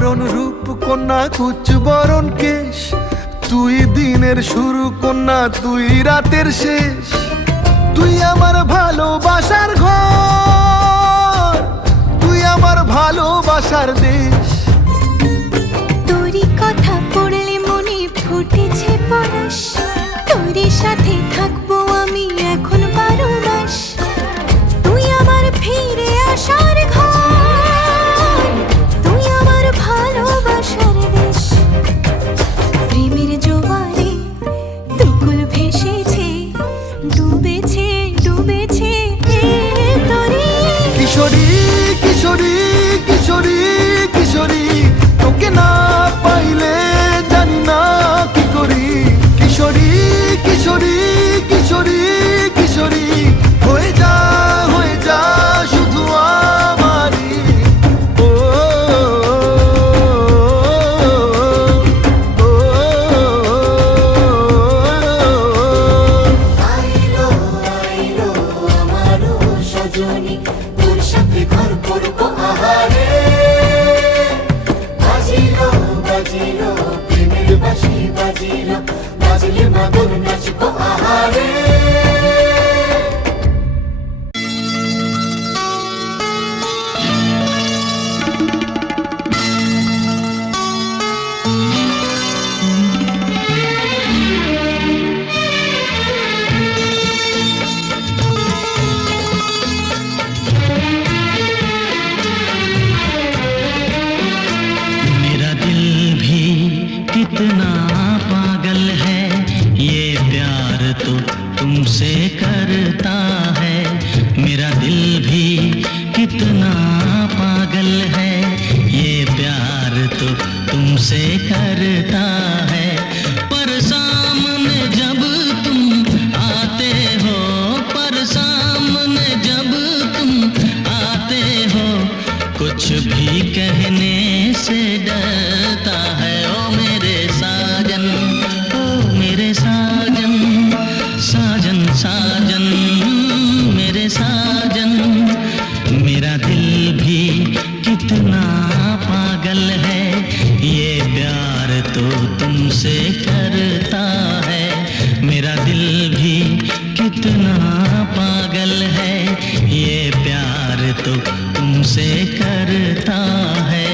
বরণ রূপ কন্যা কুচ বরণ কেশ, তুই দিনের শুরু কন্যা তুই রাতের শেষ। তুই আমার ভালোবাসার ঘর, তুই আমার ভালোবাসার দেশ। তোরই কথা পড়লে মনে ফুটেছে পরশ, তোরই সাথে থাকবো আমি এখন 12 মাস। তুই আমার ফিরে আসার ঘর, তুই আমার ভালোবাসার দেশ। প্রেমের জোয়ারে দুকুল ভেসেছে, ডুবেছে ডুবেছে তোরে। কিশোরী কিশোরী কিশোরী কিশোরী, তোকে না পাইলে জানি না কি করি। কিশোরী কিশোরী কিশোরী কিশোরী, হয়ে যা শুধু আমারই। ও আইলো আইলো আমারও সজনী, তোর সাথে ঘর করবো আহারে। বাজিলো বাজিলো প্রেমের বাঁশি বাজিলো, বাজলে মাদল নাচবো আহারে। मेरा दिल भी कितना पागल है, ये प्यार तो तुमसे करता है। मेरा दिल भी कितना पागल है, ये प्यार तो तुमसे करता है। पर सामने जब तुम आते हो, पर सामने जब तुम आते हो, कुछ भी कहने से डरता है। ओ मेरे साजन, ओ मेरे साजन, साजन साजन मेरे साजन। मेरा दिल भी कितना पागल है, ये प्यार तो तुमसे करता है। मेरा दिल भी कितना पागल है, ये प्यार तो तुमसे करता है।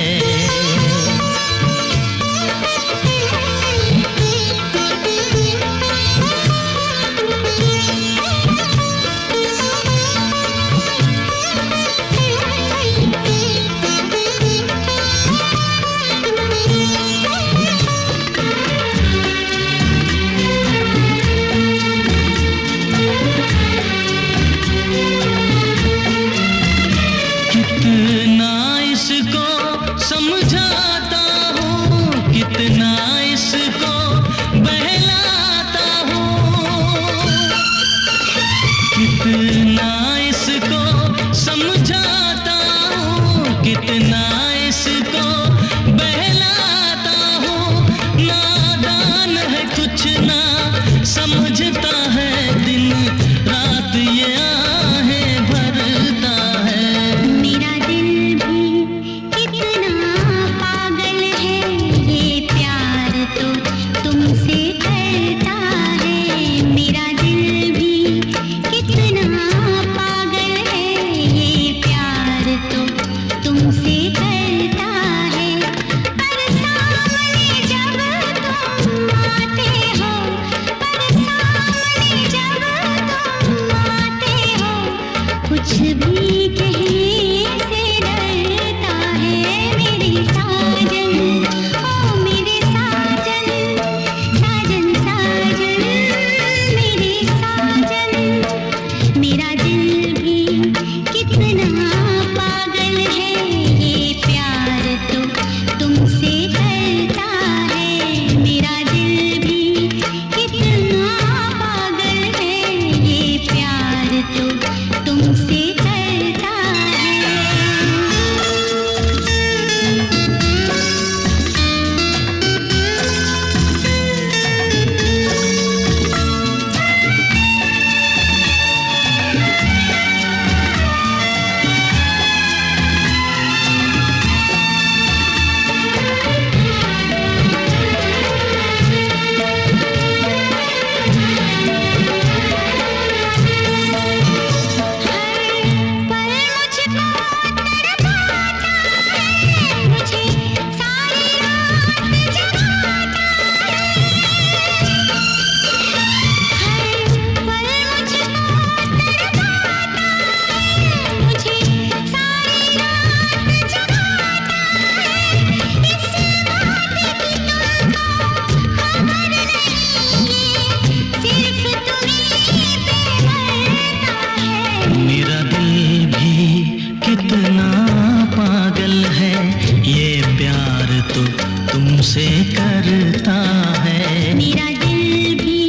तुमसे करता है। मेरा दिल भी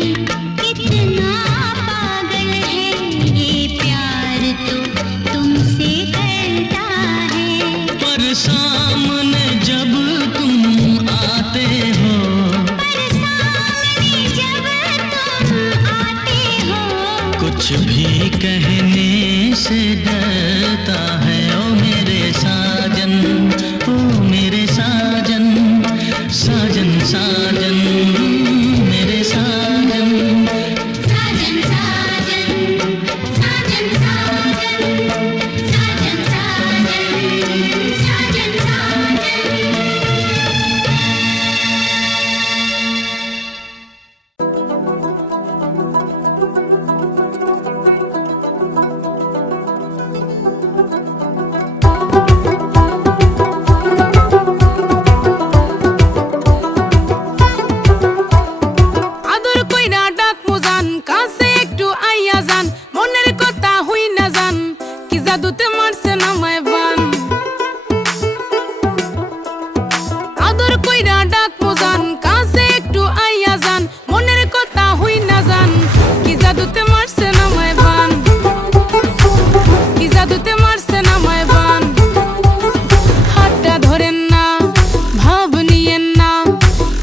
कितना पागल है, ये प्यार तो तुमसे करता है। पर सामने जब तुम आते हो, कुछ भी कहने से डरता है। ओ मेरे साजन, ओ मेरे साजन, साजन साजन, मेरे साजन। साजन साजन, साजन साजन, साजन साजन, साजन साजन। আদর কইরা ডাক মোজান, কাছে একটু আইয়া যান, মনের কথা হই না যান, কি জাদুতে মারছে নামায় বান। আদর কইরা ডাক মোজান, কাছে একটু আইয়া যান, মনের কথা হই না যান, কি জাদুতে মারছে নামায় বান, কি জাদুতে মারছে নামায় বান। হাতটা ধরেন না, ভাব নিয়েন না,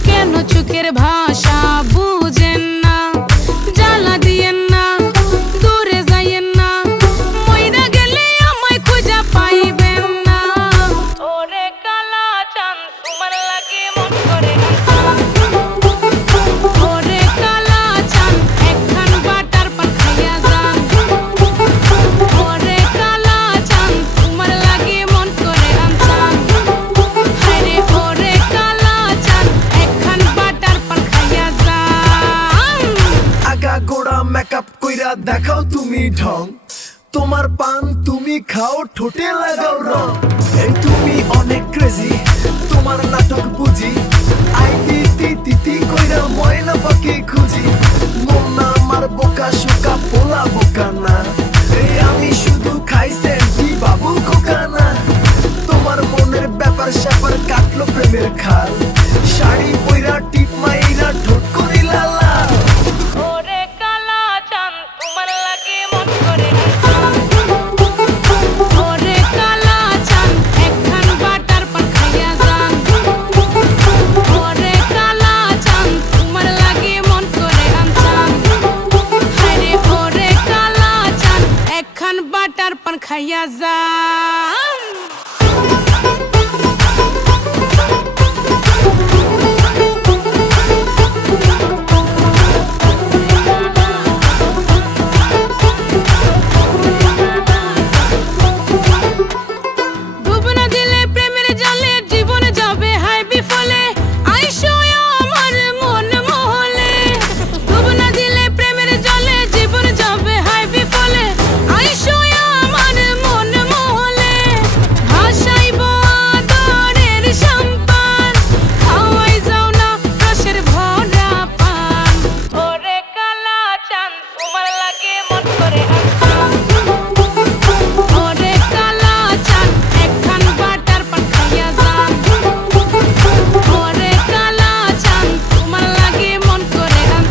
কেন চোখের ভাষা বুঝেন না, জ্বালা দিয়েন না, দূরে যাইয়েন না, মইরা গেলে আমায় খুঁজা পাইবেন না। ওরে কালা চাঁদ তোমার লাগে মন করে গান, ওরে কালা চাঁদ একখান বাটার পান খাইয়া যান, ওরে কালা চাঁদ তোমার লাগে মন করে গান, হায়রে ওরে কালা চাঁদ একখান বাটার পান খাইয়া যান। আগা গোড়া মেকআপ কইরা দেখাও তুমি ঢং, তোমার পান তুমি খাও ঠোঁটে লাগাও রং। এই তুমি অনেক ক্রেজি, তোমার নাটক বুঝি, আই তিতি তিতি কইরা ময়না পাখি খুঁজি। মন না আমার বোকা শোকা পোলা বোকা না, এই আমি শুধু খাই সেন্টি বাবু খোকা না। তোমার মনের ব্যাপার স্যাপার কাটলো প্রেমের খাল, শাড়ি পইরা টিপ মাইরা ঠোঁট করিলা লাল। ওরে কালা চাঁদ তোমার লাগে মন করে গান, ওরে কালা চাঁদ একখান বাটার পান খাইয়া যান, ওরে কালা চাঁদ তোমার লাগে মন করে গান, হায়রে ওরে কালা চাঁদ একখান বাটার পান খাইয়া যান। ডুব না দিলে প্রেমের জালে জীবন যাবে হায় বিফলে, আইসো আমার মন মহলে। ডুব না দিলে প্রেমের জালে জীবন যাবে হায় বিফলে, আইসো আমার মন মহলে। ভাসাইব আদরের সম্পান, খাওয়াই যাও না রসের ভরা পান। ওরে কালা চাঁদ তোমার লাগে মন করে গান, ওরে কালা চাঁদ একখান বাটার পান খাইয়া যান, ওরে কালা চাঁদ তোমার লাগে মন করে গান,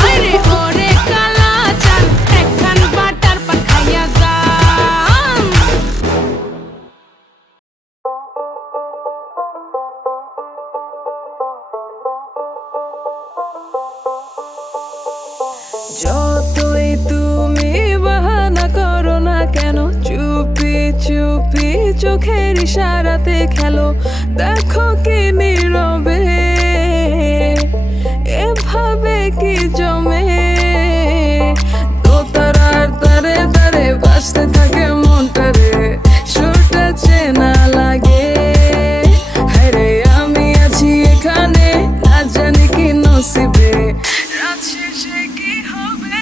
হায়রে ওরে কালা চাঁদ একখান বাটার পান খাইয়া যান। যতই তুমি বাহানা করো না কেন, চুপি চুপি চোখের ইশারাতে খেলো, দেখো কি নীরবে এভাবে কি জমে। দোতারার তারে তারে বাজতে থাকে মনটারে, সুরটা চেনা লাগে। হায়রে আমি আছি এখানে, না জানি কি নসিবে, রাত শেষে কি হবে।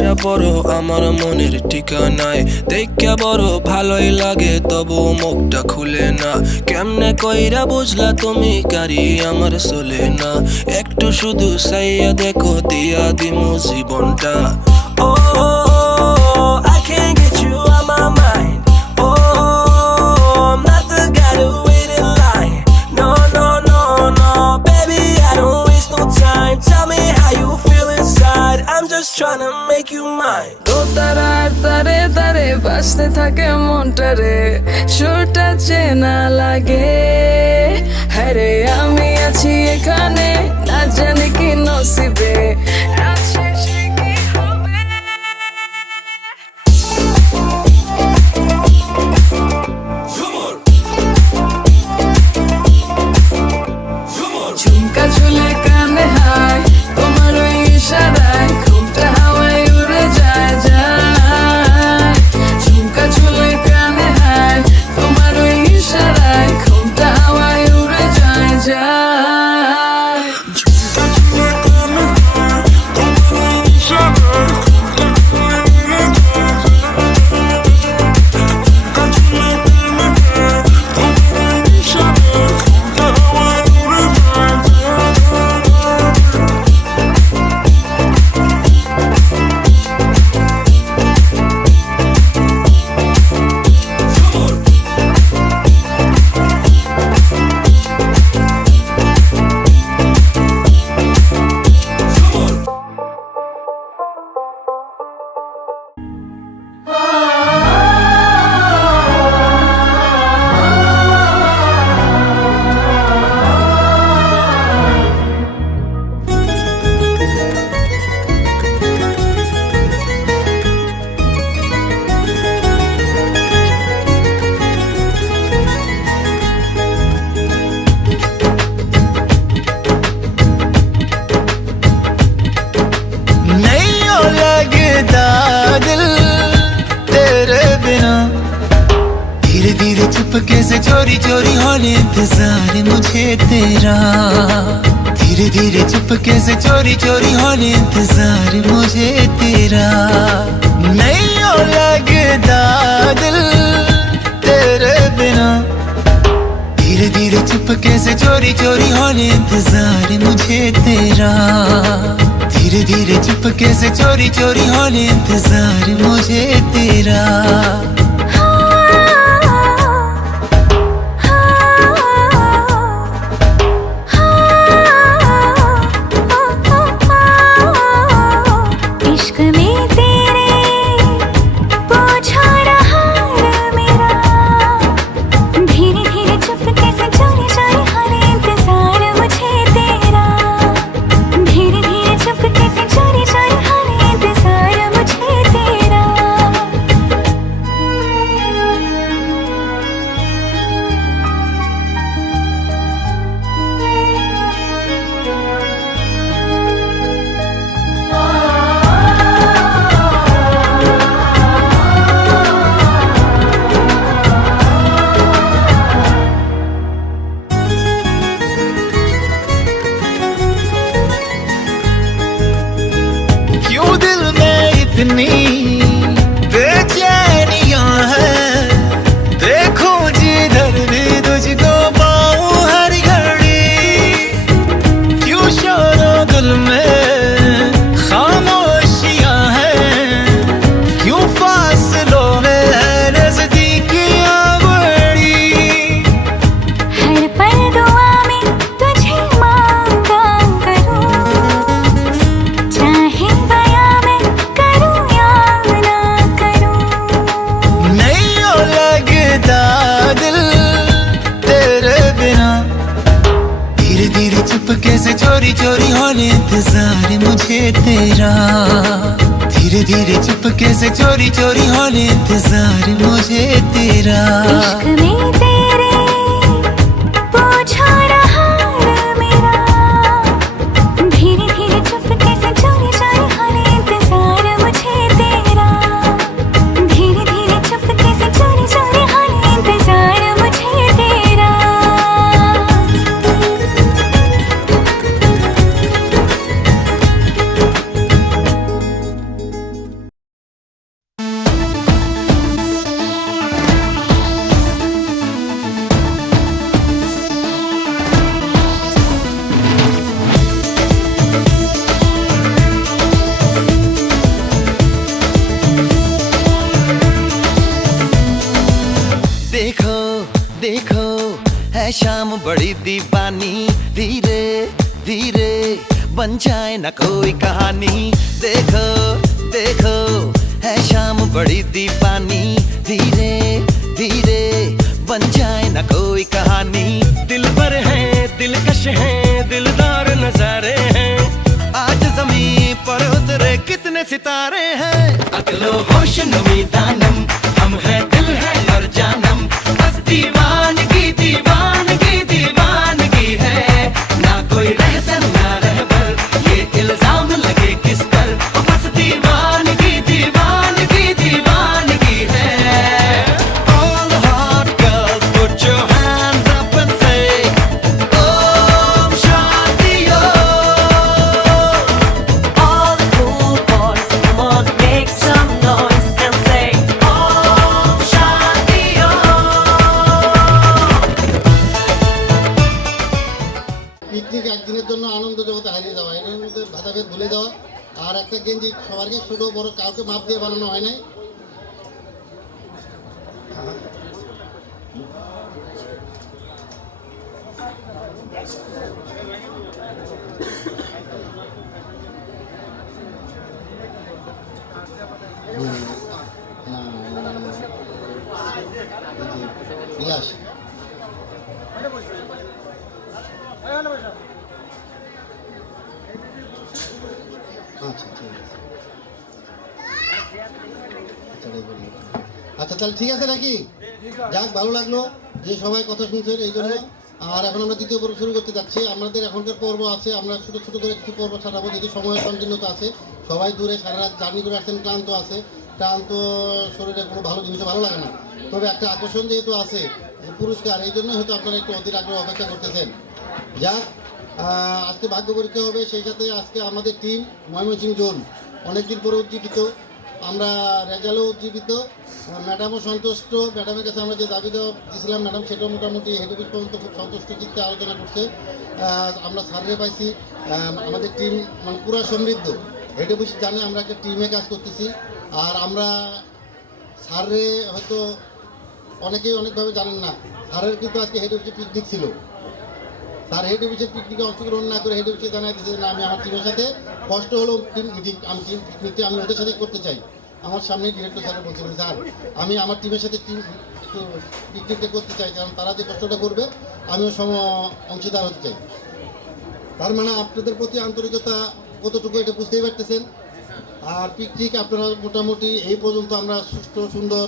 আইসা পড়ো আমার মনের ঠিকানায়, দেখা বড় ভালোই লাগে তবু মুখটা খুলে না। কেমনে কইরা বুঝলা তুমি গাড়ি আমার চলে না, একটু শুধু চাইয়া দেখো দিয়া দিমু জীবনটা। ও I can't get you out my mind. Oh, I'm not the guy to wait in line. No, no, no, no, baby, I don't waste no time. Tell me how you feel inside. I'm just trying to make you mine. দোতারার তারে তারে বাজতে থাকে মনটারে, সুরটা চেনা লাগে। হ্যাঁ রে আমি আছি এখানে, না জানি কি নসিবে রাত শেষে কি হবে। ঝুমকা ঝুলে কানে হায় তোমার ওই ইশারায়, ঘুমটা হাওয়ায় উড়ে যায় যায়। ঝুমকা ঝুলে কানে হায় তোমার ওই ইশারায়, ঘুমটা হাওয়ায় উড়ে যায় যায়। चुपके से चोरी चोरी होने इंतजार मुझे तेरा, धीरे धीरे चुपके से चोरी चोरी होने इंतजार मुझे तेरा। नहीं हो लगता दिल तेरे बिना, धीरे धीरे चुपके से चोरी चोरी होने इंतजार मुझे तेरा, धीरे धीरे चुपके से चोरी चोरी होने इंतजार मुझे तेरा। इतनी बेचैनियां हैं, देखो जिधर भी तुझको पाऊं हर घड़ी, क्यों शोरो दिल में खामोशियां हैं, क्यों फासलों में है नजदीकियां बड़ी। हर पल दुआ में तुझे मांगा करूं, चाहे बयां में करूं या ना करूं। नहीं हो लगता दिल तेरे बिना, धीरे धीरे चुपके से चोरी चोरी होने इंतजार मुझे तेरा, धीरे धीरे चुपके से चोरी चोरी होने इंतजार मुझे तेरा। इश्क में तेरे पूछा रहा मेरा, धीरे धीरे चुपके से चोरी चोरी होने इंतजार मुझे तेरा, धीरे धीरे चुपके से चोरी चोरी होने इंतजार मुझे तेरा। है शाम बड़ी दीवानी धीरे धीरे बन जाए न कोई कहानी देखो देखो है शाम बड़ी दीवानी धीरे धीरे बन जाए न कोई कहानी दिल पर है दिलकश है दिलदार नजारे हैं आज जमीन पर उतरे कितने सितारे हैं अकलो होश नमी दानम हम है दिल है और जानम बस दीवानगी दीवानगी दीवानगी है ना कोई रहसन ना रहबर ये इल्जाम लगे किस पर बस दीवानगी दीवानगी दीवानगी है All the hot girls put your hands up and say Om Shanti Om All the cool boys, come on, make some noise and say Om Shanti Om picnic একদিনের জন্য আনন্দ জগতে হারিয়ে যাওয়া এটার মধ্যে ভেদাভেদ ভুলে যাওয়া আর একটা গেঞ্জি সবারকে ছোট বড় কাউকে মাপ দিয়ে বানানো হয় নাই বিলাস আচ্ছা ঠিক আছে আচ্ছা তাহলে ঠিক আছে নাকি যাক ভালো লাগলো যে সবাই কথা শুনছেন এই জন্য আর এখন আমরা দ্বিতীয় পর্ব শুরু করতে যাচ্ছি আমাদের এখনকার পর্ব আছে আমরা ছোট ছোট করে কিছু পর্ব ছাড়াবো যদি সময়ের সংকীর্ণতা আছে সবাই দূরে সারা রাত জার্নি করে আসছেন ক্লান্ত আছে ক্লান্ত শরীরে কোনো ভালো জিনিসও ভালো লাগে না তবে একটা আকর্ষণ যেহেতু আছে যে পুরস্কার এই জন্য হয়তো আপনারা একটু অধীর আগ্রহ অপেক্ষা করতেছেন যাক আজকে ভাগ্য পরীক্ষা হবে সেই সাথে আজকে আমাদের টিম ময়মনসিংহ জোন অনেকদিন পরে উজ্জীবিত আমরা রেজাল্টও উজ্জীবিত ম্যাডামও সন্তুষ্ট ম্যাডামের কাছে আমরা যে দাবি দিয়েছিলাম ম্যাডাম সেটাও মোটামুটি হেড অফিস পর্যন্ত খুব সন্তুষ্ট চিত্তে আলোচনা করছে আমরা সার্ভে পাইছি আমাদের টিম মানে পুরো সমৃদ্ধ হেড অফিস জানে আমরা একটা টিমে কাজ করতেছি আর আমরা স্যারে হয়তো অনেকেই অনেকভাবে জানেন না স্যারের কিন্তু আজকে হেড অফিসে পিকনিক ছিল তার হেড অফিসের পিকনিকে অংশগ্রহণ না করে হেড অফিসে জানাই দিয়েছে না আমি আমার টিমের সাথে কষ্ট হলেও টিম মিটিং আমি টিম পিকনিকটি আমি ওদের সাথে করতে চাই আমার সামনে ডিরেক্টর স্যার বলছিলেন স্যার আমি আমার টিমের সাথে টিম পিকনিকটা করতে চাই কারণ তারা যে কষ্টটা করবে আমিও অংশীদার হতে চাই তার মানে আপনাদের প্রতি আন্তরিকতা কতটুকু এটা বুঝতেই পারতেছেন আর পিকনিক আপনারা মোটামুটি এই পর্যন্ত আমরা সুষ্ঠু সুন্দর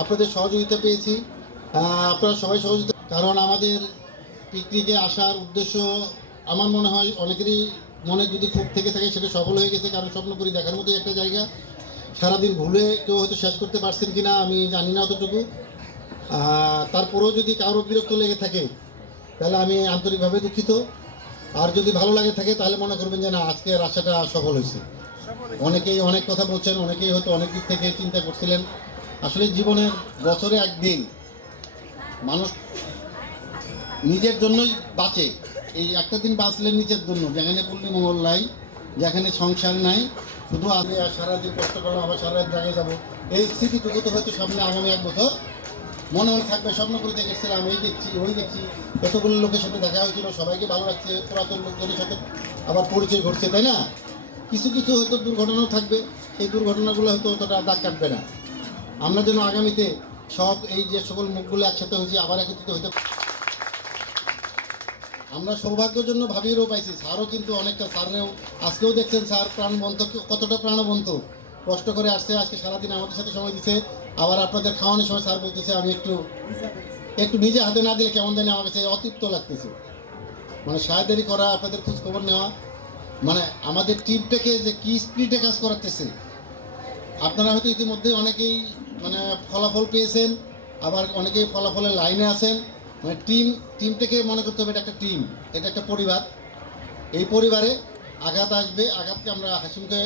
আপনাদের সহযোগিতা পেয়েছি আপনারা সবাই সহযোগিতা কারণ আমাদের পিকনিকে আসার উদ্দেশ্য আমার মনে হয় অনেকেরই মনে যদি খুব থেকে থাকে সেটা সফল হয়ে গেছে কারণ স্বপ্নপুরি দেখার মতোই একটা জায়গা সারাদিন ভুলে কেউ হয়তো শেষ করতে পারছেন কি না আমি জানি না অতটুকু তারপরেও যদি কারো বিরক্ত লেগে থাকে তাহলে আমি আন্তরিকভাবে দুঃখিত আর যদি ভালো লাগে থাকে তাহলে মনে করবেন যে না আজকের আশাটা সফল হয়েছে অনেকেই অনেক কথা বলছেন অনেকেই হয়তো অনেক দিক থেকে চিন্তা করছিলেন আসলে জীবনের বছরে একদিন মানুষ নিজের জন্যই বাঁচে এই একটা দিন বাঁচলে নিজের জন্য যেখানে পল্লী মঙ্গল নাই যেখানে সংসার নাই শুধু আমি আর সারাদিন কষ্ট করলাম আবার সারা রাত জায়গায় যাবো এই স্মৃতিটুকু তো হয়তো সামনে আগামী এক বছর মনে মনে থাকবে স্বপ্ন করে দেখেছিলাম এই দেখছি ওই দেখছি কতগুলো লোকের সাথে দেখা হয়েছিল সবাইকে ভালো লাগছে পুরাতন লোকজনের সাথে আবার পরিচয় ঘটছে তাই না কিছু কিছু হয়তো দুর্ঘটনাও থাকবে সেই দুর্ঘটনাগুলো হয়তো অতটা দাগ কাটবে না আমরা যেন আগামীতে সব এই যে সকল মুখগুলো একসাথে হয়েছি আবার একত্রিত হইতে আমরা সৌভাগ্যের জন্য ভাবিয়েও পাইছি স্যারও কিন্তু অনেকটা স্যারেও আজকেও দেখছেন স্যার প্রাণবন্ত কতটা প্রাণবন্ত কষ্ট করে আসছে আজকে সারাদিন আমাদের সাথে সময় দিচ্ছে আবার আপনাদের খাওয়ানোর সময় স্যার বলতেছে আমি একটু নিজে হাতে না দিলে কেমন জানি আমার কাছে অতৃপ্ত লাগতেছে মানে সাহায্যারি করা আপনাদের খোঁজখবর নেওয়া মানে আমাদের টিমটাকে যে কী স্পিডে কাজ করাতেছে আপনারা হয়তো ইতিমধ্যে অনেকেই মানে ফলাফল পেয়েছেন আবার অনেকেই ফলাফলের লাইনে আছেন মানে টিমটাকে মনে করতে হবে এটা একটা টিম এটা একটা পরিবার এই পরিবারে আঘাত আসবে আঘাতকে আমরা হাসিমুখে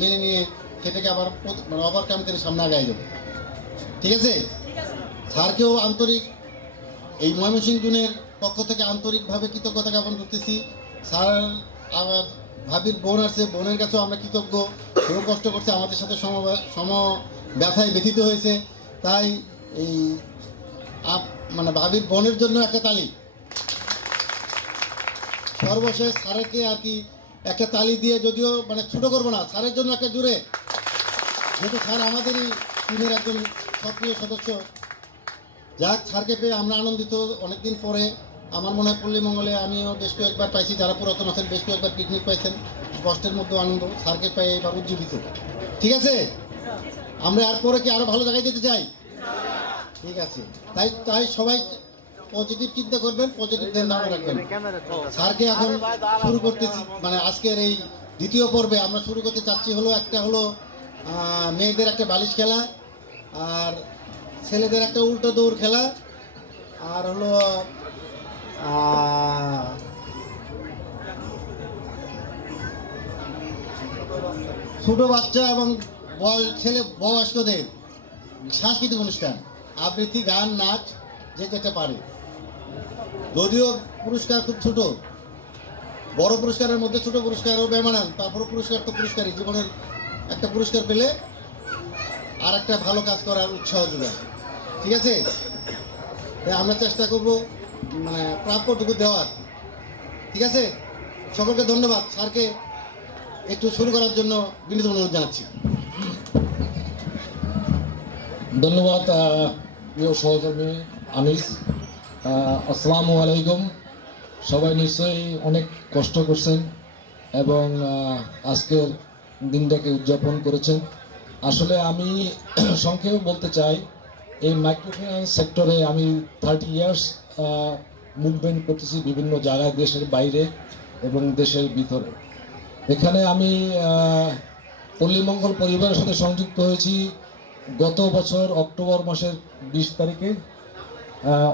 মেনে নিয়ে সেটাকে আবার মানে ওভারকাম করে সামনে আগায় যাবো ঠিক আছে স্যারকেও আন্তরিক এই ময়মনসিংহ জোনের পক্ষ থেকে আন্তরিকভাবে কৃতজ্ঞতা জ্ঞাপন করতেছি স্যার আবার ভাবির বোন আছে বোনের কাছেও আমরা কৃতজ্ঞ সেও কষ্ট করছে আমাদের সাথে সম ব্যথায় ব্যথিত হয়েছে তাই এই মানে ভাবির বোনের জন্য একটা তালি। সর্বশেষ স্যারকে আর কি একটা তালি দিয়ে, যদিও মানে ছোট করবো না, স্যারের জন্য একটা জুড়ে, যেহেতু স্যার আমাদেরই টিমের একজন সক্রিয় সদস্য। যাক, স্যারকে পেয়ে আমরা আনন্দিত। অনেকদিন পরে আমার মনে হয় পল্লীমঙ্গলে আমিও বেশ কয়েকবার পাইছি, যারা পুরাতন আছেন বেশ কয়েকবার পিকনিক পাইছেন, কষ্টের মধ্যে আনন্দ। স্যারকে পেয়ে এবার উজ্জীবিত। ঠিক আছে, আমরা আর পরে কি আরও ভালো জায়গায় যেতে চাই? ঠিক আছে, তাই তাই সবাই পজিটিভ চিন্তা করবেন, পজিটিভ ধ্যান রাখবেন। স্যারকে এখন শুরু করতেছি, মানে আজকের এই দ্বিতীয় পর্বে আমরা শুরু করতে চাচ্ছি হলো একটা হলো মেয়েদের একটা বালিশ খেলা, আর ছেলেদের একটা উল্টো দৌড় খেলা, আর হলো ছোট বাচ্চা এবং বয়স্কদের সাংস্কৃতিক অনুষ্ঠান, আবৃত্তি, গান, নাচ, যে যেটা পারে। যদিও পুরস্কার খুব ছোট, বড় পুরস্কারের মধ্যে ছোট পুরস্কারও বেমানান, তারপরে পুরস্কার তো পুরস্কারই, জীবনের একটা পুরস্কার পেলে আর একটা ভালো কাজ করার উৎসাহ যোগায়। ঠিক আছে, তাই আমরা চেষ্টা করব মানে প্রাপ্যটুকু দেওয়ার। ঠিক আছে, সকলকে ধন্যবাদ। স্যারকে একটু শুরু করার জন্য বিনীত অনুরোধ জানাচ্ছি। ধন্যবাদ প্রিয় সহকর্মী আনিস। আসসালামু আলাইকুম। সবাই নিশ্চয়ই অনেক কষ্ট করছেন এবং আজকের দিনটাকে উদযাপন করেছেন। আসলে আমি সংক্ষেপে বলতে চাই, এই মাইক্রোফিন্যান্স সেক্টরে আমি 30 ইয়ার্স মুভমেন্ট করতেছি বিভিন্ন জায়গায়, দেশের বাইরে এবং দেশের ভিতরে। এখানে আমি পল্লীমঙ্গল পরিবারের সাথে সংযুক্ত হয়েছি গত বছর অক্টোবর মাসের 20 তারিখে।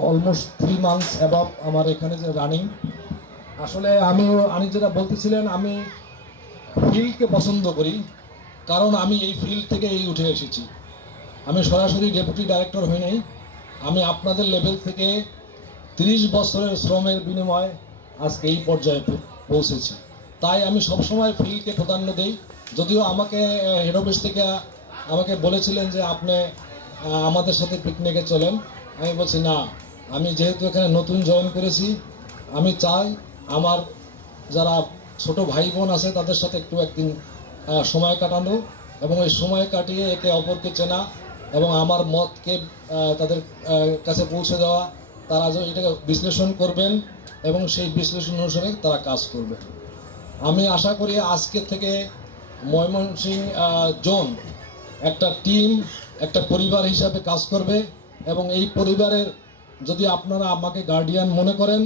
অলমোস্ট 3 মান্থস অ্যাবাভ আমার এখানে যে রানিং। আসলে আমি যেটা বলতেছিলেন, আমি ফিল্ডকে পছন্দ করি, কারণ আমি এই ফিল্ড থেকে উঠে এসেছি। আমি সরাসরি ডেপুটি ডাইরেক্টর হই নাই, আমি আপনাদের লেভেল থেকে 30 বছরের শ্রমের বিনিময়ে আজকে এই পর্যায়ে পৌঁছেছি। তাই আমি সবসময় ফিল্ডকে প্রাধান্য দিই। যদিও আমাকে হেড অফিস থেকে আমাকে বলেছিলেন যে আপনি আমাদের সাথে পিকনিকে চলেন, আমি বলছি না, আমি যেহেতু এখানে নতুন জয়েন করেছি, আমি চাই আমার যারা ছোট ভাই বোন আছে তাদের সাথে একটু একদিন সময় কাটানো এবং এই সময় কাটিয়ে একে অপরকে চেনা এবং আমার মতকে তাদের কাছে পৌঁছে দেওয়া। তারা এটাকে বিশ্লেষণ করবেন এবং সেই বিশ্লেষণ অনুসারে তারা কাজ করবে। আমি আশা করি আজকে থেকে ময়মনসিংহ জোন একটা টিম, একটা পরিবার হিসাবে কাজ করবে এবং এই পরিবারের যদি আপনারা আমাকে গার্ডিয়ান মনে করেন,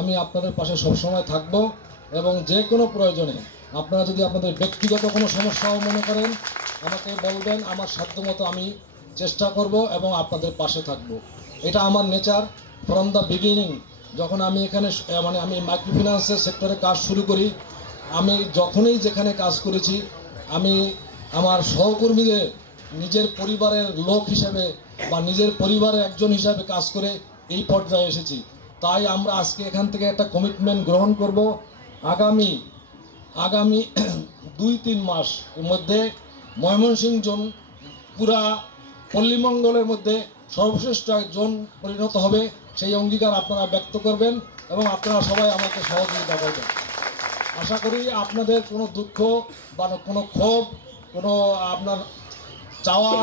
আমি আপনাদের পাশে সবসময় থাকব এবং যে কোনো প্রয়োজনে আপনারা যদি আপনাদের ব্যক্তিগত কোনো সমস্যাও মনে করেন আমাকে বলবেন, আমার সাধ্যমতো আমি চেষ্টা করব এবং আপনাদের পাশে থাকব। এটা আমার নেচার ফ্রম দ্য বিগিনিং। যখন আমি এখানে মানে আমি মাইক্রোফিন্যান্সের সেক্টরে কাজ শুরু করি, আমি যখনই যেখানে কাজ করেছি আমি আমার সহকর্মীদের নিজের পরিবারের লোক হিসেবে বা নিজের পরিবারের একজন হিসাবে কাজ করে এই পর্যায়ে এসেছি। তাই আমরা আজকে এখান থেকে একটা কমিটমেন্ট গ্রহণ করব, আগামী 2-3 মাস এর মধ্যে ময়মনসিংহ জোন পুরা পল্লীমঙ্গলের মধ্যে সর্বশ্রেষ্ঠ জোন পরিণত হবে, সেই অঙ্গীকার আপনারা ব্যক্ত করবেন এবং আপনারা সবাই আমাকে সহযোগিতা করবেন। আশা করি আপনাদের কোনো দুঃখ বা কোনো ক্ষোভ, কোনো আপনার চাওয়া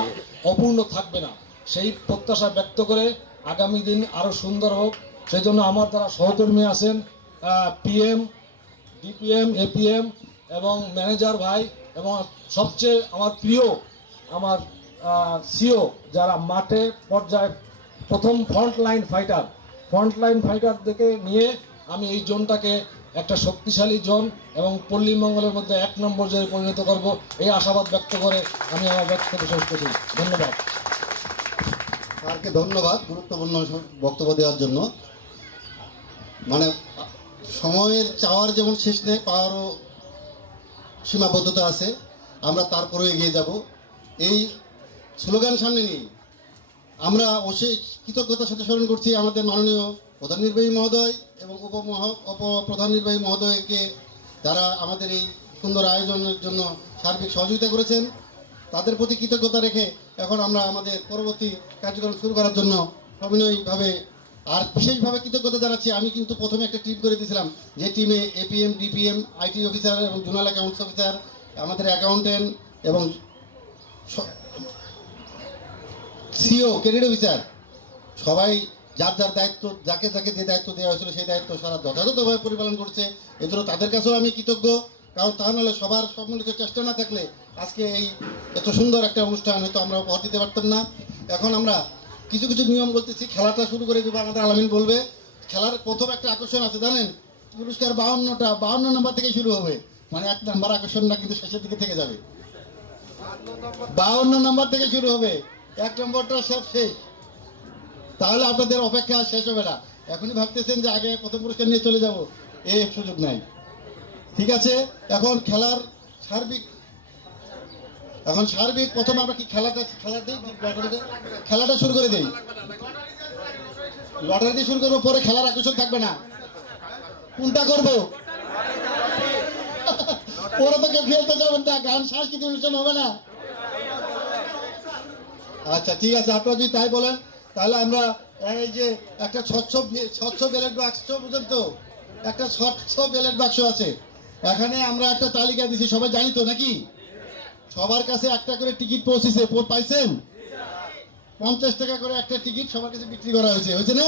অপূর্ণ থাকবে না, সেই প্রত্যাশা ব্যক্ত করে আগামী দিন আরও সুন্দর হোক সেই জন্য আমার যারা সহকর্মী আছেন, পিএম, ডিপিএম, এপিএম এবং ম্যানেজার ভাই এবং সবচেয়ে আমার প্রিয় আমার সিও, যারা মাঠে পর্যায়ে প্রথম ফ্রন্টলাইন ফাইটারদেরকে নিয়ে আমি এই জোনটাকে একটা শক্তিশালী জোন এবং পল্লীমঙ্গলের মধ্যে 1 নম্বর জয়ে পরিণত করব, এই আশাবাদ ব্যক্ত করে আমি আমার বক্তব্য শেষ করছি। ধন্যবাদ। স্যারকে ধন্যবাদ গুরুত্বপূর্ণ বক্তব্য দেওয়ার জন্য। মানে সময়ের চাওয়ার যেমন শেষ নেই, পাওয়ারও সীমাবদ্ধতা আছে, আমরা তারপরে এগিয়ে যাব। এই স্লোগান সামনে নিয়ে আমরা অবশ্যই কৃতজ্ঞতার সাথে স্মরণ করছি আমাদের মাননীয় প্রধান নির্বাহী মহোদয় এবং উপপ্রধান নির্বাহী মহোদয়কে, যারা আমাদের এই সুন্দর আয়োজনের জন্য সার্বিক সহযোগিতা করেছেন। তাদের প্রতি কৃতজ্ঞতা রেখে এখন আমরা আমাদের পরবর্তী কার্যক্রম শুরু করার জন্য সবিনয়ভাবে আর বিশেষভাবে কৃতজ্ঞতা জানাচ্ছি, আমি কিন্তু প্রথমে একটা টিম করে দিয়েছিলাম, যে টিমে এপিএম, ডিপিএম, আইটি অফিসার এবং জোনাল অ্যাকাউন্টস অফিসার, আমাদের অ্যাকাউন্টেন্ট এবং সিও, ক্রেডিট অফিসার, সবাই যার যার দায়িত্ব, যাকে যাকে যে দায়িত্ব দেওয়া হয়েছিল সেই দায়িত্ব সারা যথাযথভাবে পরিপালন করছে। এজন্য তাদের কাছেও আমি কৃতজ্ঞ, কারণ তা নাহলে সবার সম্মিলিত চেষ্টা না থাকলে আজকে এই এত সুন্দর একটা অনুষ্ঠান হয়তো আমরা উপহার দিতে পারতাম না। এখন আমরা কিছু কিছু নিয়ম বলতেছি, খেলাটা শুরু করে দেবো, আমাদের আলামিন বলবে। খেলার প্রথম একটা আকর্ষণ আছে জানেন, পুরস্কার 52 নম্বর থেকে শুরু হবে, মানে 1 নম্বর আকর্ষণটা কিন্তু শেষের দিকে থেকে যাবে। 52 নম্বর থেকে শুরু হবে, 1 নম্বরটা সব শেষ। তাহলে আপনাদের অপেক্ষা শেষ হবে না। এখনই ভাবতেছেন যে আগে প্রথম পুরস্কার নিয়ে চলে যাব, এই সুযোগ নাই। ঠিক আছে, এখন খেলার সার্বিক প্রথম আমরা কি খেলাটা শুরু করে দেই। লটারি দিয়ে শুরু করবো, পরে খেলার আকর্ষণ থাকবে না। কোনটা করবো? ওরা তো কেউ খেলতে যাবেন না, গান সাংস্কৃতিক অনুষ্ঠান হবে না। আচ্ছা ঠিক আছে, আপনারা যদি তাই বলেন তাহলে আমরা এই যে একটা স্বচ্ছ ব্যালট বাক্স, বুঝেন তো, একটা স্বচ্ছ ব্যালট বাক্স আছে, এখানে আমরা একটা তালিকা দিছি, সবাই জানি তো নাকি? সবার কাছে একটা করে টিকিট পৌঁছেছে, পাইছেন? 50 টাকা করে একটা টিকিট সবার কাছে বিক্রি করা হয়েছে না?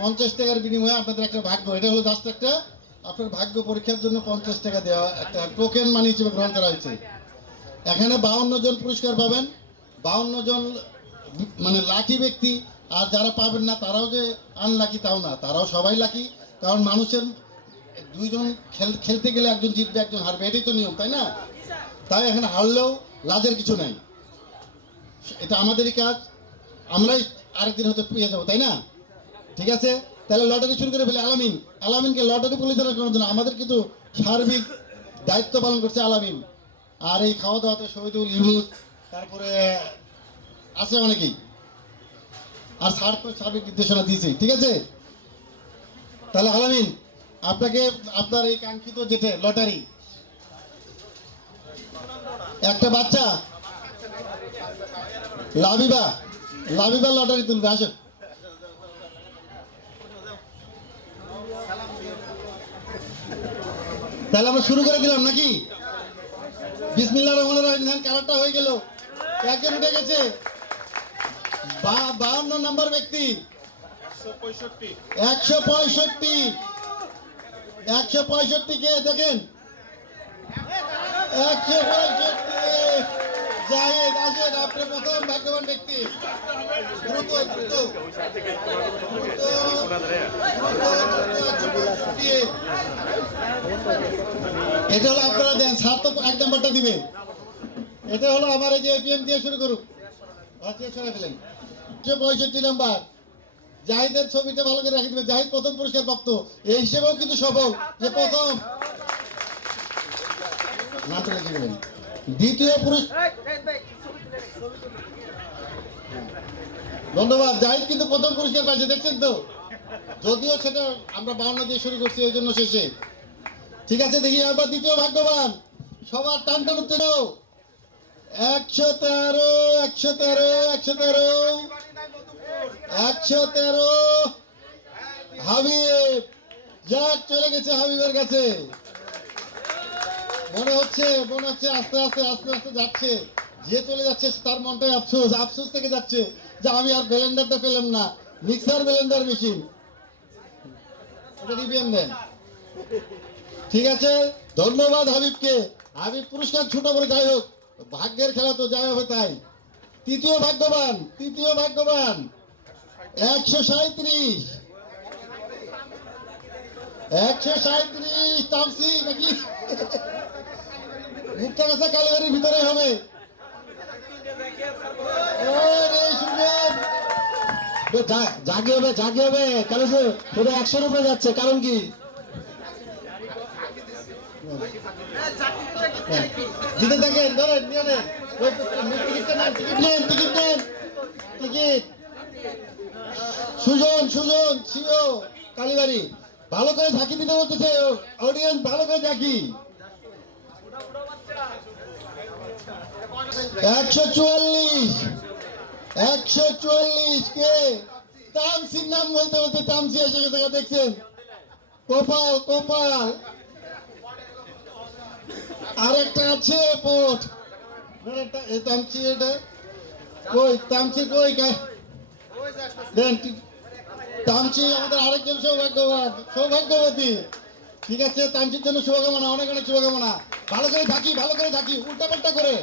50 টাকার বিনিময়ে আপনাদের একটা ভাগ্য, এটা হলো জাস্ট একটা আপনার ভাগ্য পরীক্ষার জন্য 50 টাকা দেওয়া, একটা টোকেন মানি হিসেবে গ্রহণ করা হয়েছে। এখানে 52 জন পুরস্কার পাবেন, 52 জন মানে লাকি ব্যক্তি। আর যারা পাবেন না তারাও যে আনলাকি তাও না, তারাও সবাই লাকি, কারণ মানুষের 2 জন খেলতে গেলে একজন জিতবে একজন হারবে, এটাই তো নিয়ম, তাই না? তাই এখানে হারলেও লাজের কিছু নাই, এটা আমাদেরই কাজ, আমরাই আরেকদিন হয়তো পেয়ে যাবো, তাই না? ঠিক আছে, তাহলে লটারি শুরু করে ফেলে। আলামিনকে লটারি পরিচালনা করার জন্য আমাদের কিন্তু সার্বিক দায়িত্ব পালন করছে আলামিন। আর এই খাওয়া দাওয়াতে শহীদুল, ইউনুস, তারপরে আছে অনেকেই, আর স্যার তো সার্বিক নির্দেশনা দিয়েছে। ঠিক আছে, তাহলে আলামিন আপনাকে আপনার এই কাঙ্ক্ষিত যেটা লটারি, একটা বাচ্চা লাবিবা লটারি তুলবে, আসো। তাহলে আমরা শুরু করে দিলাম নাকি? বিসমিল্লাহির রহমানির রহিম। কালারটা হয়ে গেল, একজন উঠে গেছে, 52 নম্বর ব্যক্তি, 165 কে দেখেন, 165 জাহিদ, আসেন, আপনি প্রথম ভাগ্যবান ব্যক্তি। দ্রুত এটা হলো আপনারা দেন, স্যার তো 1 নম্বরটা দিবে। এটা হলো আমার এই যে এপিএম দিয়ে শুরু করুক, সরে ফেলেন। 65 নম্বর জাহিদের ছবিটা ভালো করে রাখি দিবে, জাহিদ প্রথম পুরস্কার প্রাপ্ত, এই হিসেবেও কিন্তু সফল যে প্রথম। নামটা লিখে দেবেন। দ্বিতীয় পুরস্কার, ধন্যবাদ, জাহিদ কিন্তু প্রথম পুরস্কার পাইছে, দেখছেন তো, যদিও সেটা আমরা 52 দিয়ে শুরু করছি এই জন্য শেষে। ঠিক আছে, দেখি আবার দ্বিতীয় ভাগ্যবান, সবার টান টান উঠতে দাও। 113 হাবিব, যাক চলে গেছে হাবিবের কাছে। মনে হচ্ছে আস্তে আস্তে যাচ্ছে, যে চলে যাচ্ছে তার মনটাই আফসোস থেকে যাচ্ছে যে আমি আর ব্লেন্ডারটা পেলাম না, মিক্সার ব্লেন্ডার মেশিন, এটা রিভিউন দেন। ঠিক আছে, ধন্যবাদ হাবিবকে। হাবিব পুরস্কার ছোট বড় যাই হোক, ভাগ্যের খেলা তো যাই হবে তাই। তৃতীয় ভাগ্যবান 137 তামসি নাকি, মুক্তা গাছা কালীবাড়ির ভিতরে হবে। জাগে হবে কারণ সেটা 100-র উপরে যাচ্ছে, কারণ কি? জিতে থাকেন, ধরেন নিয়ে নেন, টিকিট নেন। সুজন সিও কালীবাড়ি, ভালো করে ঝাঁকি দিতে বলতেছে অডিয়েন্স, ভালো করে ঝাঁকি। 144 কে তামসির নাম বলতে বলতে তামসি এসে গেছে, দেখছেন? কপাল কপাল। আরেকটা আছে পোট, এই তামসি, এটা কই তামসি কই দেন। তামসি আমাদের আরেকজন সৌভাগ্যবান, সৌভাগ্যবতী। ঠিক আছে, তামসির জন্য শুভকামনা, অনেক অনেক শুভকামনা। ভালো করে থাকি, ভালো করে থাকি, উল্টা পাল্টা করে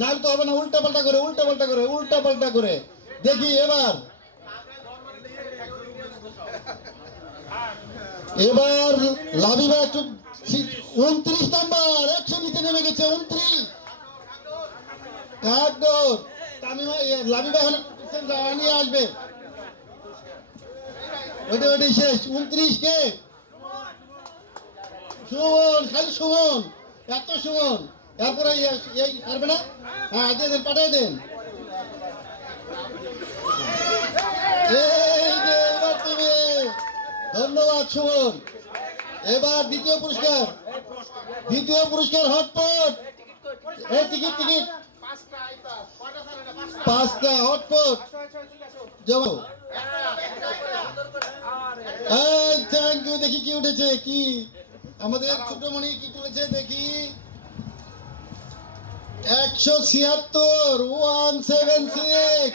নাম তো হবে না, উল্টা পাল্টা করে, উল্টা পাল্টা করে, উল্টা পাল্টা করে। দেখি এবার, এবার লাবিবা 29 নাম্বার 100 নিতে নেমে গেছে। 29 একদম তামিমা, লাবিবা হলে নিয়ে আসবে। ওইটাই শেষ। 29 কে? সুমন, খালি সুমন, এত সুমন। এরপরে এই পারবে না? হ্যাঁ, দিয়ে দেন, পাঠিয়ে দেন। এই যে এবার তুমি, ধন্যবাদ সুমন। এবার দ্বিতীয় পুরস্কার, দ্বিতীয় পুরস্কার হটপট। এই টিকিট, টিকিট 5টা হটপট জমা। এই থ্যাংক ইউ। দেখি কি উঠেছে, কি আমাদের ছোটমণি কি তুলেছে দেখি। 176 176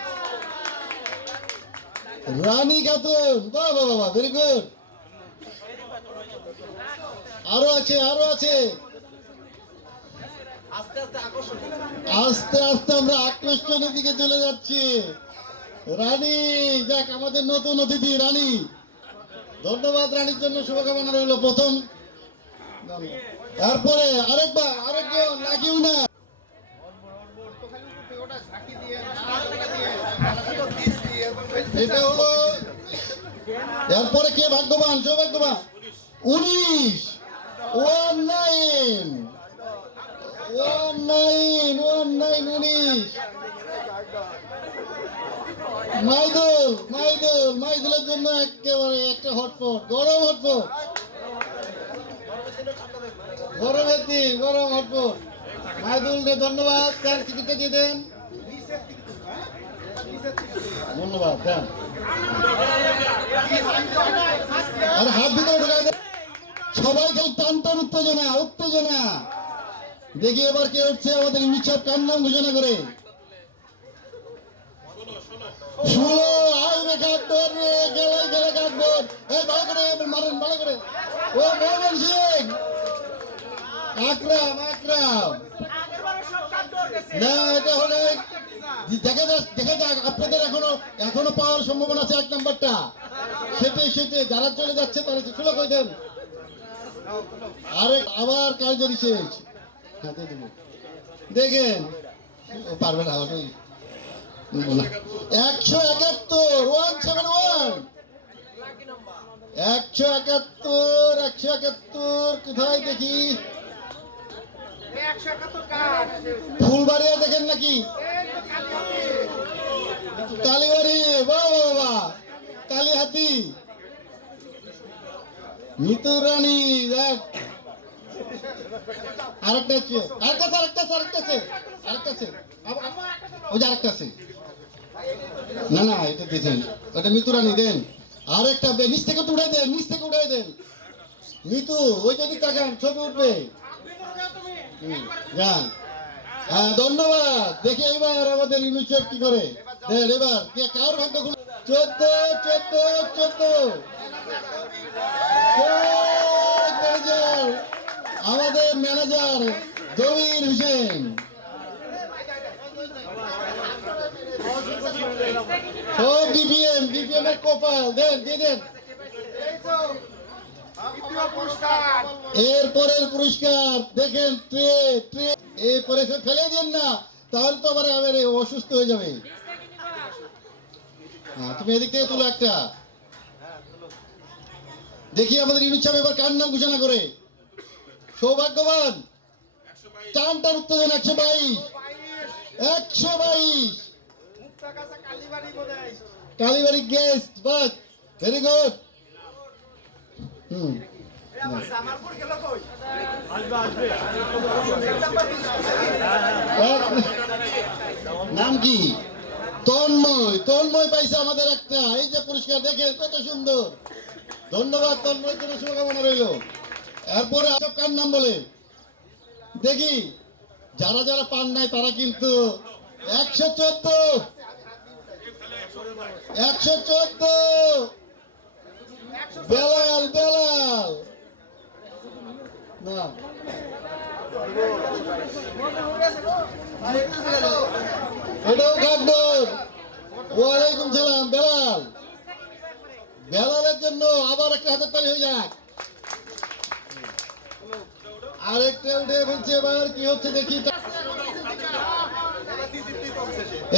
রানী খাতুন। বাহ বাহ বাহ, ভেরি গুড। আরো আছে, আরো আছে। আস্তে আস্তে আমরা আকর্ষণের দিকে চলে যাচ্ছি। রানী, যাক আমাদের নতুন অতিথি রানী। ধন্যবাদ রানীর জন্য, শুভকামনা রইল। প্রথম, তারপরে আরেকবার, আরেকজন লাগিও না। এটা হলো, এরপরে কে ভাগ্যবান, সৌভাগ্যবান? 19 19 মাইদুল, মাইদুল, মাইদুলের জন্য একেবারে একটা হটপট, গরম হটপট, গরমের দিন, গরম হটপট। মাইদুলকে ধন্যবাদ, তার টিকিটটা দিয়ে দেন। ধন্যবাদ, দেন। আর হাত ভিতরে ঢুকাই দেন। সবাই খালি টান টান, উত্তেজনা, উত্তেজনা। দেখি এবার কে উঠছে আমাদের নিচব, কার নাম ঘোষণা করে। 16 আইবে কাকবর রে, গেলে গেলে কাকবর। এই ভালো করে মারেন, ভালো করে। ও মোহাম্মদ সিং, আকরাম, আকরাম। না, এটা হলে দেখা যাক, দেখা যাক। আপনাদের এখনো পাওয়ার সম্ভাবনা আছে 1 নাম্বারটা। সেটাই সেটাই, যারা চলে যাচ্ছে তারা ষোলো করে দেন। আরে আবার কার্যকরী শেষ। হ্যাঁ, দিয়ে দেবো। দেখেন, ও পারবে না, ওটাই 171 171 171 কোথায় দেখি? ফুলবাড়িয়া দেখেন নাকি? কালীবাড়ি, বাহ বাহ বাহ, কালীহাতি, মিতু রানী। দেখ আরেকটা আছে, আরেকটা আছে, আরেকটা আছে, আরেকটা আছে, আরেকটা আছে, ওই যে আরেকটা আছে। না না, এটা দিয়েছেন, ওটা মিতু রানী দেন। আরেকটা নিচ থেকে উঠাই দেন, নিচ থেকে উঠাই দেন। মিতু, ওই যদি তাকান ছবি উঠবে। যান, হ্যাঁ, ধন্যবাদ। দেখি এবার আমাদের ইউনিসেফ কি করে। দেন এবার কে, কার ভাগ্য খুলে। 14 14 14 আমাদের ম্যানেজার জমির হোসেন। সব ডিপিএম, ডিপিএম এর কপাল দেন, দিয়ে দেন। এরপরের পুরস্কার দেখেন, ট্রে, ট্রে। এরপরে ফেলে দেন না, তাহলে তো আবার অসুস্থ হয়ে যাবে। হ্যাঁ, তুমি এদিক থেকে তুলো একটা। দেখি আমাদের ইউনিট এবার কার নাম ঘোষণা করে। সৌভাগ্যবান, টান টান উত্তেজনা। 122 122 কালীবাড়ি গেস্ট, বাস, ভেরি গুড। নাম কি? তন্ময় পাইছে আমাদের একটা, এই যে পুরস্কার দেখেন কত সুন্দর। ধন্যবাদ তন্ময়ের জন্য, শুভকামনা রইল। এরপরে সব কার নাম বলে দেখি, যারা যারা পান নাই তারা কিন্তু 114 বেলাল না, এটাও কাকডোর। ওয়ালাইকুম সালাম বেলালের জন্য আবার একটা হাতের তালি হয়ে যাক। আরেকটা উঠে বলছে, এবার কি হচ্ছে দেখি।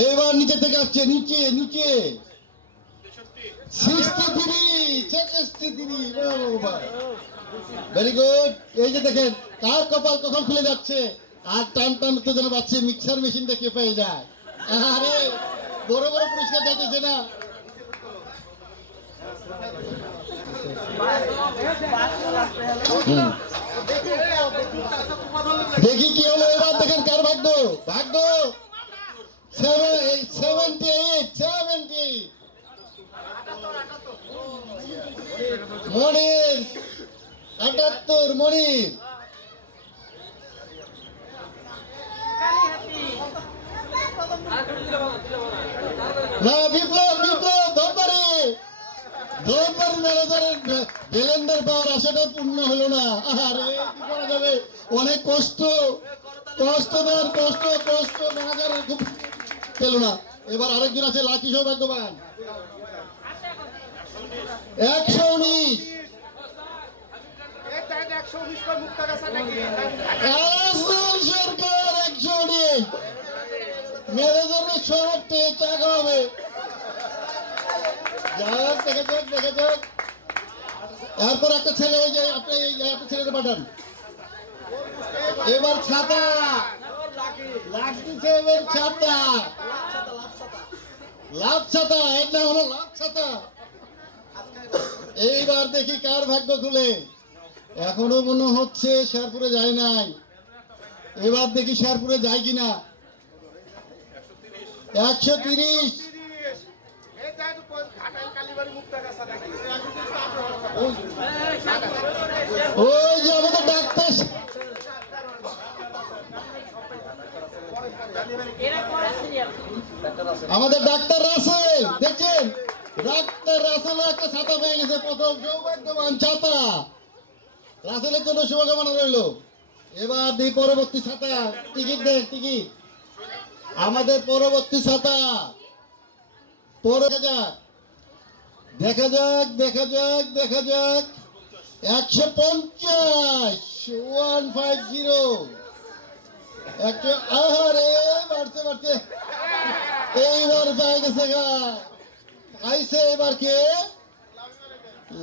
এবার নিচে থেকে আসছে, নিচে 63 ভেরি গুড। এই যে দেখেন কার কপাল কখন খুলে যাচ্ছে, আর টান তো যেন পাচ্ছে মিক্সার মেশিনটা কে পেয়ে যায়। আরে বড় বড় পুরস্কার যাচ্ছে না। দেখি কি হলো এবার, দেখেন কার ভাগ্য 78 মনির 78 মনির। না বিপ্লব ধরবারি ম্যানেজারের ব্যালেন্ডার পাওয়ার আশাটা পূর্ণ হলো না। আরে কি করা যাবে, অনেক কষ্ট ম্যানেজারের খুব পেল না। এবার আরেকজন আছে লাকি সৌভাগ্যবান 119 সরকার 119 ম্যানেজারের সব টাকা হবে। দেখে যাক। এরপর একটা ছেলে, ওই যে আপনি ছেলেকে পাঠান। এবার ছাতা লাগতেছে, এবার ছাতা লাভ ছাতা, এর নাম হলো লাভ ছাতা। এইবার দেখি কার ভাগ্য খুলে। এখনো মনে হচ্ছে শেরপুরে যায় নাই, এবার দেখি শেরপুরে যায় কিনা। 130 ওই যে আমাদের ডাক্তার, রাসেল, দেখছেন ডাক্তার রাসেল একটা ছাতা পেয়ে গেছে, প্রথম সৌভাগ্যবান ছাতা। রাসেলের জন্য শুভকামনা রইল। এবার দিই পরবর্তী ছাতা, টিকিট দেন, টিকিট আমাদের পরবর্তী ছাতা। দেখা যাক 150 150 আরে বাড়ছে এইবার পেয়ে গেছে আইছে। এবার কে?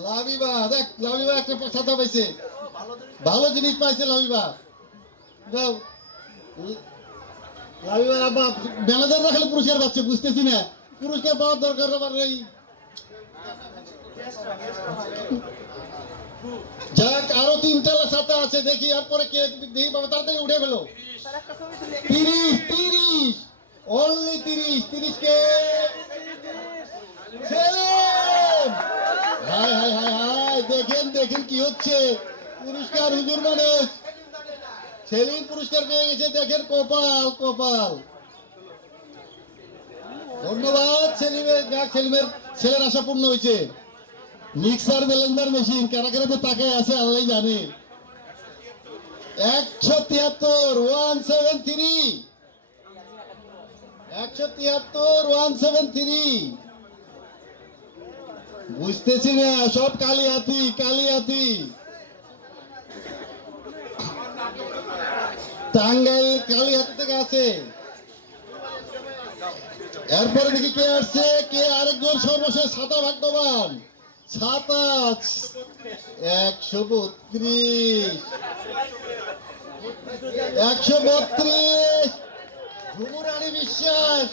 লাবিবা। দেখ লাবিবা একটা ছাতা পাইছে, ভালো জিনিস পাইছে লাবিবা। যাও লাবিবার আব্বা, ম্যানেজাররা খালি পুরস্কার পাচ্ছে, বুঝতেছি না পুরস্কার পাওয়ার দরকার। আবার এই যাক, আরো 3টা ছাতা আছে, দেখি এরপরে কে দেখি বাবা, তাড়াতাড়ি উঠে ফেলো। 30 অনলি 30 কে? হাই দেখেন কি হচ্ছে। পুরস্কার হুজুর মানুষ সেলিম পুরস্কার পেয়ে গেছে, দেখেন কপাল। ধন্যবাদ সেলিমের, যাক সেলিমের ছেলের আশা পূর্ণ হয়েছে। মিক্সার ব্লেন্ডার মেশিন কারা তো তাকায় আছে আল্লাহ জানে। 173 বুঝতেছি না, সব কালিয়াতি। টাঙ্গাইল কালিয়াতি থেকে আছে। এরপরে দেখি কে আসছে, কে আরেকজন সর্বশেষ ছাতা ভাগ্যবান। ছাতা 132 ঝুমুরানি বিশ্বাস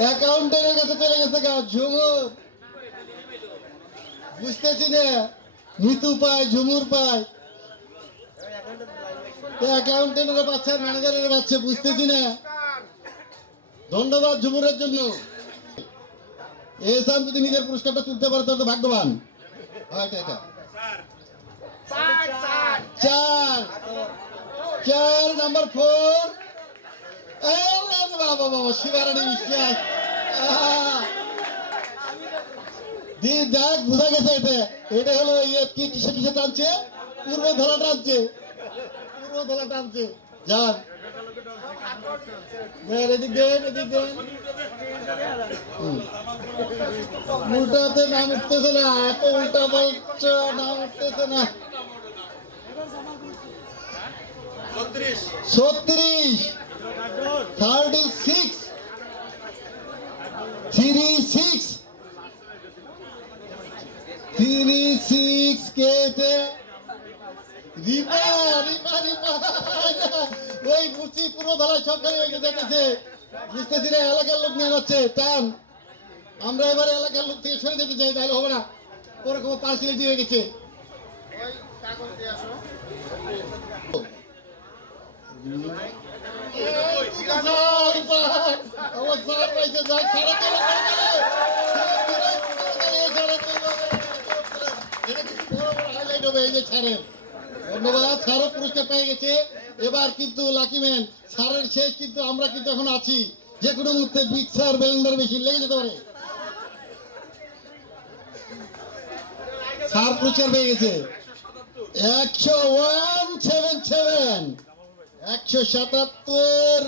অ্যাকাউন্টেন্টের কাছে চলে গেছে ঝুমুর। বুঝতেছি না, মিতু পায়, ঝুমুর পায়, অ্যাকাউন্টেন্টের বাচ্চা ম্যানেজারের বাচ্চা, বুঝতেছি না। ধন্যবাদ ঝুমুরের জন্য। এসাম যদি নিজের পুরস্কারটা তুলতে পারে তাহলে তো ভাগ্যবান। এটা চার নাম্বার 4 বাবা বাবা শিবারানী বিশ্বাস। যাক বোঝা গেছে এটা হলো কি কিসে টানছে, পূর্ব ধরা টানছে যান এদিক দেন উল্টাতে নাম উঠতেছে না, এত উল্টা পাল্টা নাম উঠতেছে না। 36 কেটে রিপা ওই মুচি পুরো ধরা সরকারি হয়ে যেতেছে, বুঝতেছি না এলাকার লোক নিয়ে যাচ্ছে টান। আমরা এবারে এলাকার লোক থেকে সরে যেতে চাই, তাহলে হবে না, ওরকম পার্সিয়ালিটি হয়ে গেছে। ধন্যবাদ, স্যারও পুরস্কার পেয়ে গেছে। এবার কিন্তু লাকি ম্যান স্যারের শেষ, কিন্তু আমরা কিন্তু এখন আছি, যে কোনো মুহূর্তে বিগ স্যার ব্যালেন্ডার মেশিন লেগে যেতে পারে। স্যার পুরস্কার পেয়ে গেছে 10177 177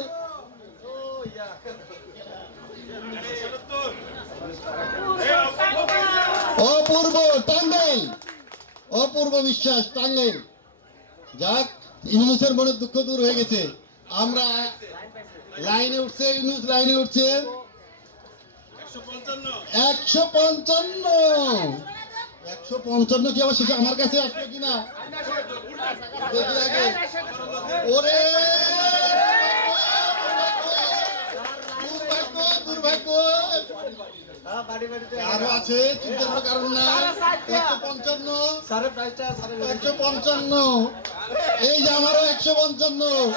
অপূর্ব টাঙ্গাইল, অপূর্ব বিশ্বাস টাঙ্গাইল। যাক, ইউনুসের মনের দুঃখ দূর হয়ে গেছে। আমরা লাইনে উঠছে, ইউনুস লাইনে উঠছে 155 কি আবার সেটা আমার কাছে আসলো কিনা দেখি আগে। ওরে দুর্ভাগ্য, আরো আছে, চিন্তার কোনো কারণ না। 155 এই যে আমারও 155।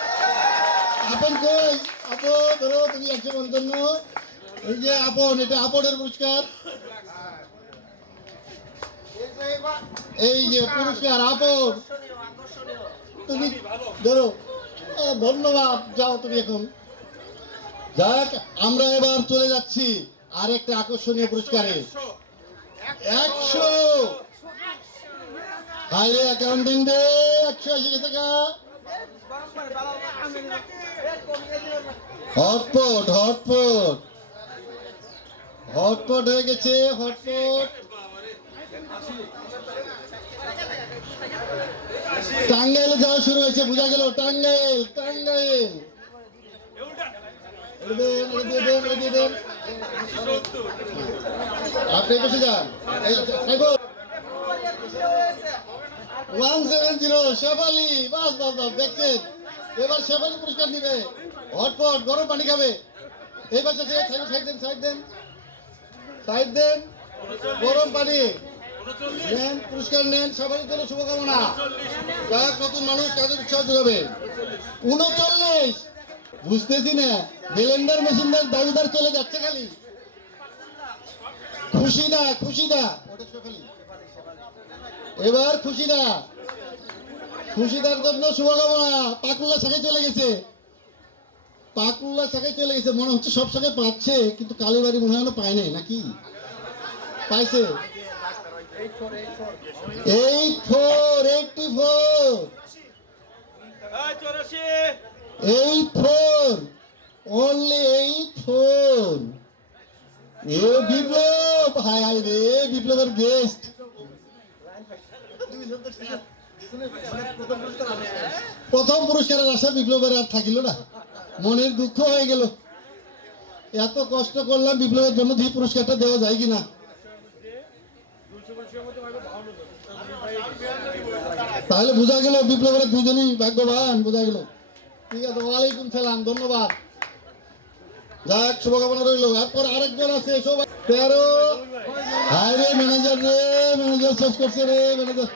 আপন কই? আপন ধরো তুমি 155। এই যে আপন, এটা আপনের পুরস্কার। এই যে পুরস্কার আপন, তুমি ধরো। ধন্যবাদ, যাও তুমি এখন। যাক, আমরা এবার চলে যাচ্ছি আরেকটা আকর্ষণীয় পুরস্কারে। 100 হাইরে অ্যাকাউন্টেন্ট 180 টাকা। হটপট হয়ে গেছে, হটপট। টাঙ্গাইলে যাওয়া শুরু হয়েছে, বোঝা গেল টাঙ্গাইল। আপনি বসে যান। 170 শেফালি, বাস দেখছেন, এবার শেফালি পুরস্কার নিবে। হটপট গরম পানি খাবে। এই পাশে সাইড দেন, গরম পানি নেন, পুরস্কার নেন। সবারই জন্য শুভকামনা। যাক, নতুন মানুষ কাজের উৎসাহ যোগাবে। 39 বুঝতেছি না, ব্লেন্ডার মেশিনটার দাবিদার চলে যাচ্ছে খালি। খুশিদা এবার খুশিদার জন্য শুভকামনা। পাকুল্লা শাখায় চলে গেছে, মনে হচ্ছে সব শাখায় পাচ্ছে, কিন্তু কালীবাড়ি মনে হয় পায় নাই, নাকি পাইছে? 84 only 84। এ বিপ্লব, হায় রে, বিপ্লবের গেস্ট। প্রথম পুরস্কারের আশা বিপ্লবের আর থাকিল না, মনের দুঃখ হয়ে গেল। এত কষ্ট করলাম বিপ্লবের জন্য, যে পুরস্কারটা দেওয়া যায় কিনা। তাহলে বোঝা গেল বিপ্লবের দুজনই ভাগ্যবান, বোঝা গেল। ঠিক আছে, ওয়ালাইকুম সালাম, ধন্যবাদ। যাক, শুভকামনা রইল। এরপর আরেকজন আছে, সবাই 13। হায় রে ম্যানেজার শেষ করছে রে ম্যানেজার।